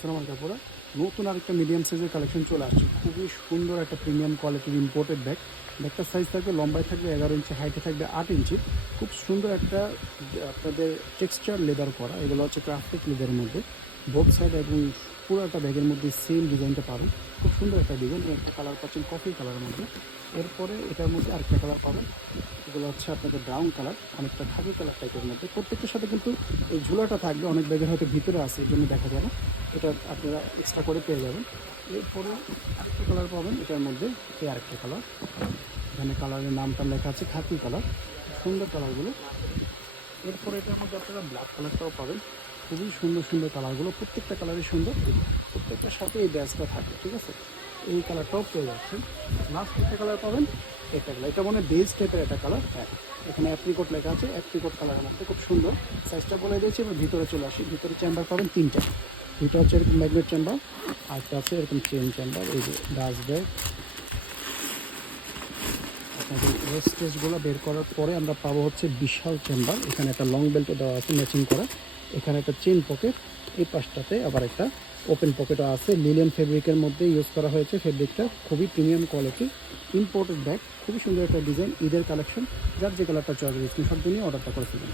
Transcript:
আসসালামু আলাইকুম আপুরা। নতুন আরেকটা মিডিয়াম সাইজের কালেকশন চলে আসছে। খুবই সুন্দর একটা প্রিমিয়াম কোয়ালিটির ইম্পোর্টেড ব্যাগ। ব্যাগটার সাইজ থাকবে, লম্বায় থাকবে 11 ইঞ্চি, হাইটে থাকবে 8 ইঞ্চি। খুব সুন্দর একটা আপনাদের টেক্সচার লেদার করা, এগুলো হচ্ছে ক্রাফটেড লেদারের মধ্যে। বোথ সাইড এবং পুরোটা ব্যাগের মধ্যে সেম ডিজাইনটা পাবেন। খুব সুন্দর একটা ডিজাইন। একটা কালার পাচ্ছেন কফি কালারের মধ্যে। এরপরে এটার মধ্যে আরেকটা কালার পাবেন, এগুলো হচ্ছে আপনাদের ব্রাউন কালার, অনেকটা খাকি কালার টাইপের মধ্যে। প্রত্যেকটার সাথে কিন্তু এই ঝুলাটা থাকবে, অনেক ব্যাগের হয়তো ভিতরে আছে, এই জন্য দেখা যাবে। এটা আপনারা এক্সট্রা করে পেয়ে যাবেন। এরপরে আরেকটা কালার পাবেন এটার মধ্যে, এই আরেকটা কালার, এখানে কালারের নামটা লেখা আছে খাকি কালার, সুন্দর কালারগুলো। এরপরে এটার মধ্যে আপনারা ব্ল্যাক কালারটাও পাবেন। খুবই সুন্দর সুন্দর কালারগুলো, প্রত্যেকটা কালারই সুন্দর। প্রত্যেকটার সাথে এই ব্যাচটা থাকে, ঠিক আছে। এই কালারটাও পেয়ে যাচ্ছেন। লাস্ট একটা কালার পাবেন, এটা কালার, এটা মনে বেজ টাইপের একটা কালার। হ্যাঁ, এখানে অ্যাপ্রিকট লেখা আছে, অ্যাপ্রিকট কালারের মধ্যে খুব সুন্দর। সাইজটা বলে দিয়েছি। এবার ভিতরে চলে আসি। ভিতরে চেম্বার পাবেন তিনটা। দুইটা হচ্ছে এরকম ম্যাগনেট চেম্বার, আরেকটা আছে এরকম চেন চেম্বার। এই যে ডাস ব্যাগ, আপনাদের ওয়েস্টেজগুলো বের করার পরে আমরা পাবো হচ্ছে বিশাল চেম্বার। এখানে একটা লং বেল্টও দেওয়া আছে ম্যাচিং করা। এখানে একটা চেন পকেট, এই পাশটাতে আবার একটা ওপেন পকেটও আছে। লিলিয়ান ফেব্রিকের মধ্যে ইউজ করা হয়েছে। ফেব্রিকটা খুবই প্রিমিয়াম কোয়ালিটি, ইম্পোর্টেড ব্যাগ। খুবই সুন্দর একটা ডিজাইন, ঈদের কালেকশন। যার যে কালারটা চয়েস, স্ক্রিনশট দিয়ে অর্ডারটা করে ফেলবেন।